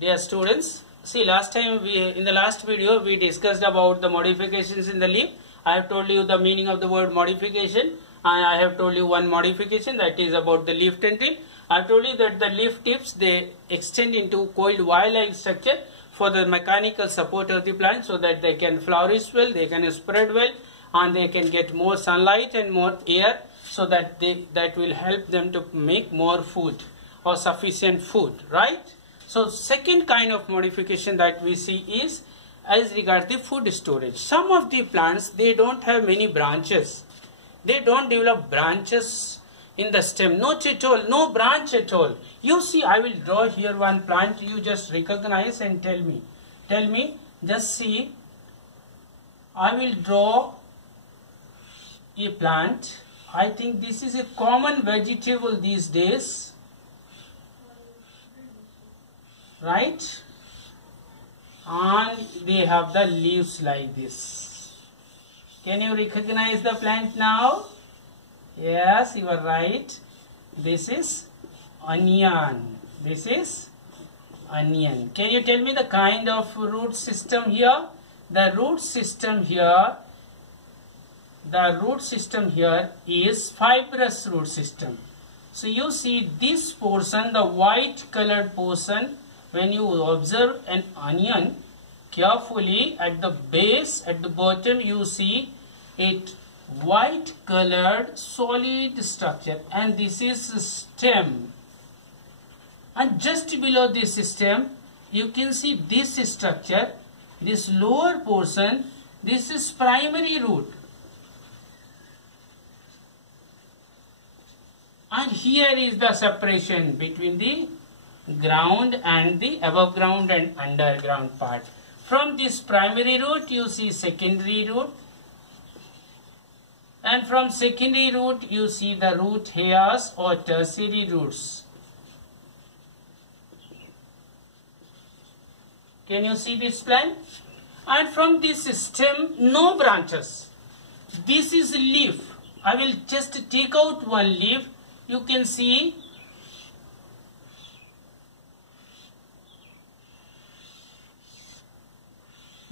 Dear students, see last time in the last video we discussed about the modifications in the leaf. I have told you the meaning of the word modification, and I have told you one modification, that is about the leaf tendril. I have told you that the leaf tips, they extend into coiled wire-like structure for the mechanical support of the plant, so that they can flourish well, they can spread well, and they can get more sunlight and more air, so that that will help them to make more food or sufficient food, right? So second kind of modification that we see is as regards the food storage. Some of the plants, they don't have many branches. They don't develop branches in the stem. Not at all, no branch at all. You see, I will draw here one plant. You just recognize and tell me. Tell me, just see. I will draw a plant. I think this is a common vegetable these days. Right, and they have the leaves like this. Can you recognize the plant now? Yes, you are right. This is onion. This is onion. Can you tell me the kind of root system here? The root system here is fibrous root system. So you see this portion, the white colored portion. When you observe an onion carefully, at the base, at the bottom, you see it white colored solid structure, and this is stem. And just below this stem, you can see this structure, this lower portion, this is primary root. And here is the separation between the ground and the above ground and underground part. From this primary root you see secondary root, and from secondary root you see the root hairs or tertiary roots. Can you see this plant? And from this stem, no branches. This is leaf. I will just take out one leaf. You can see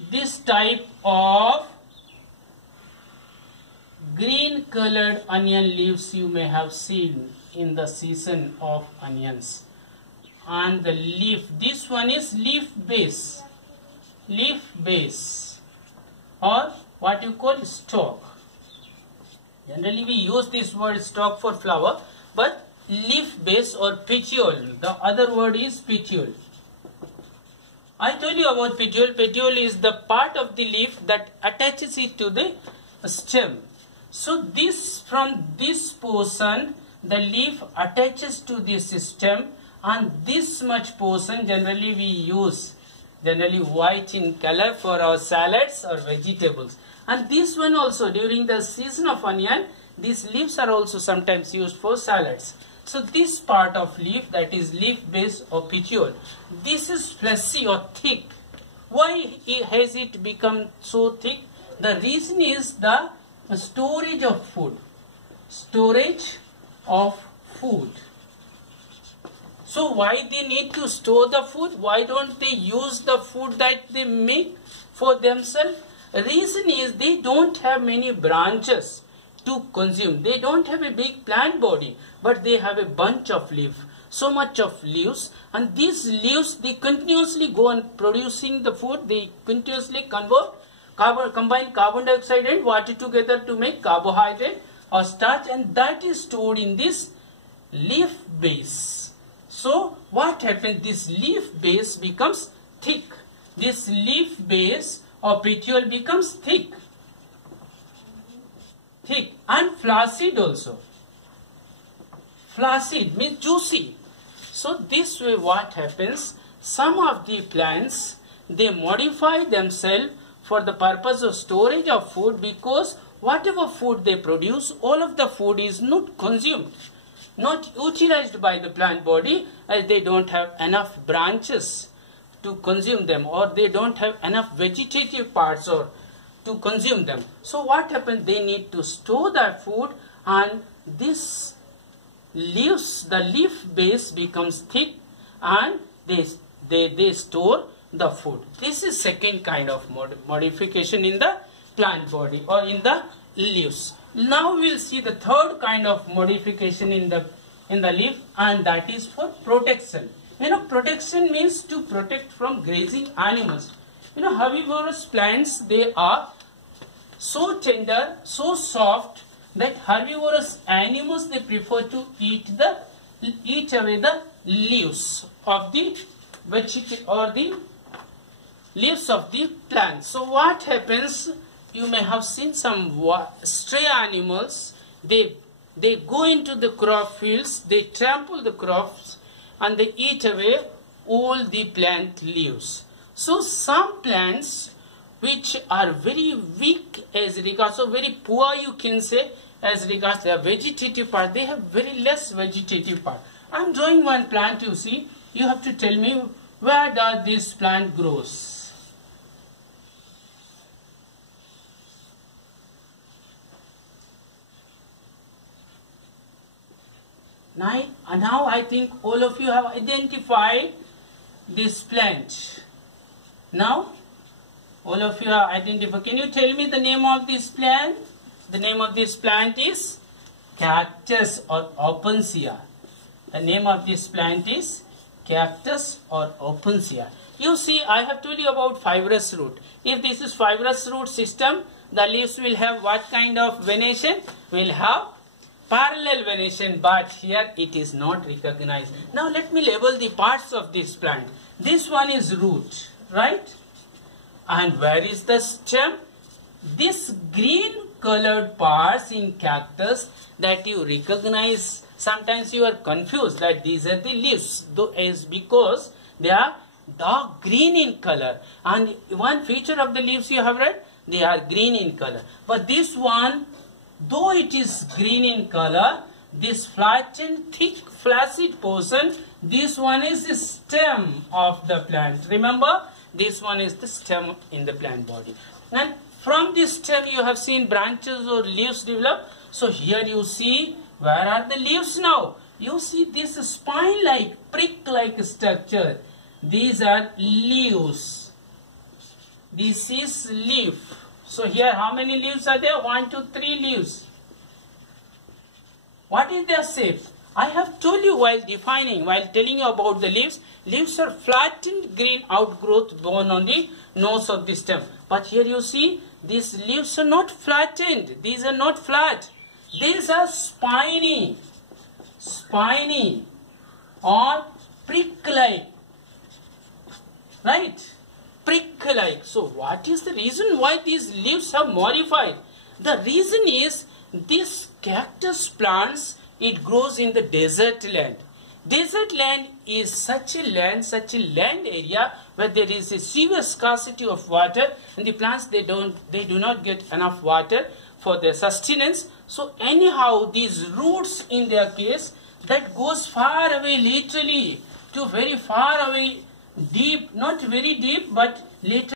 this type of green colored onion leaves you may have seen in the season of onions. And the leaf, this one is leaf base, or what you call stalk. Generally we use this word stalk for flower, but leaf base or petiole, the other word is petiole. I told you about petiole. Petiole is the part of the leaf that attaches it to the stem. So this, from this portion, the leaf attaches to this stem, and this much portion generally we use, generally white in color, for our salads or vegetables. And this one also, during the season of onion, these leaves are also sometimes used for salads. So this part of leaf, that is leaf base or petiole, this is fleshy or thick. Why has it become so thick? The reason is the storage of food. Storage of food. So why they need to store the food? Why don't they use the food that they make for themselves? Reason is they don't have many branches to consume. They don't have a big plant body, but they have a bunch of leaves, so much of leaves, and these leaves, they continuously go on producing the food. They continuously combine carbon dioxide and water together to make carbohydrate or starch, and that is stored in this leaf base. So what happens? This leaf base becomes thick. This leaf base or petiole becomes thick and flaccid also. Flaccid means juicy. So this way what happens, some of the plants, they modify themselves for the purpose of storage of food, because whatever food they produce, all of the food is not consumed, not utilized by the plant body, as they don't have enough branches to consume them, or they don't have enough vegetative parts or to consume them. So what happens? They need to store that food, and this leaves, the leaf base becomes thick, and they store the food. This is second kind of modification in the plant body or in the leaves. Now we will see the third kind of modification in the leaf, and that is for protection. Protection means to protect from grazing animals. Herbivorous plants, they are so tender, so soft that herbivorous animals, they prefer to eat away the leaves of the vegetable or the leaves of the plant. So what happens? You may have seen some stray animals. They go into the crop fields, they trample the crops, and they eat away all the plant leaves. So some plants which are very weak as regards, so very poor you can say as regards their vegetative part, they have very less vegetative part. I am drawing one plant, you see. You have to tell me where does this plant grows. Now I think all of you have identified this plant. Now all of you have identified. Can you tell me the name of this plant? The name of this plant is cactus or opuntia. The name of this plant is cactus or opuntia. You see, I have told you about fibrous root. If this is fibrous root system, the leaves will have what kind of venation? Will have parallel venation, but here it is not recognized. Now let me label the parts of this plant. This one is root, right? And where is the stem? This green colored parts in cactus that you recognize. Sometimes you are confused that these are the leaves, though is because they are dark green in color. And one feature of the leaves you have read, they are green in color. But this one, though it is green in color, this flattened, thick, flaccid portion, this one is the stem of the plant. Remember, this one is the stem in the plant body. And from this stem you have seen branches or leaves develop. So here you see, where are the leaves now? You see this spine-like, prick-like structure. These are leaves. This is leaf. So here how many leaves are there? 1, 2, 3 leaves. What is their shape? I have told you while telling you about the leaves, leaves are flattened green outgrowth borne on the nose of the stem. But here you see, these leaves are not flattened. These are not flat. These are spiny or prick-like, right? Prick-like. So what is the reason why these leaves are modified? The reason is this cactus plants, it grows in the desert land. Desert land is such a land area where there is a severe scarcity of water, and the plants they do not get enough water for their sustenance. So anyhow, these roots in their case, that goes far away, literally to very far away, deep, not very deep, but literally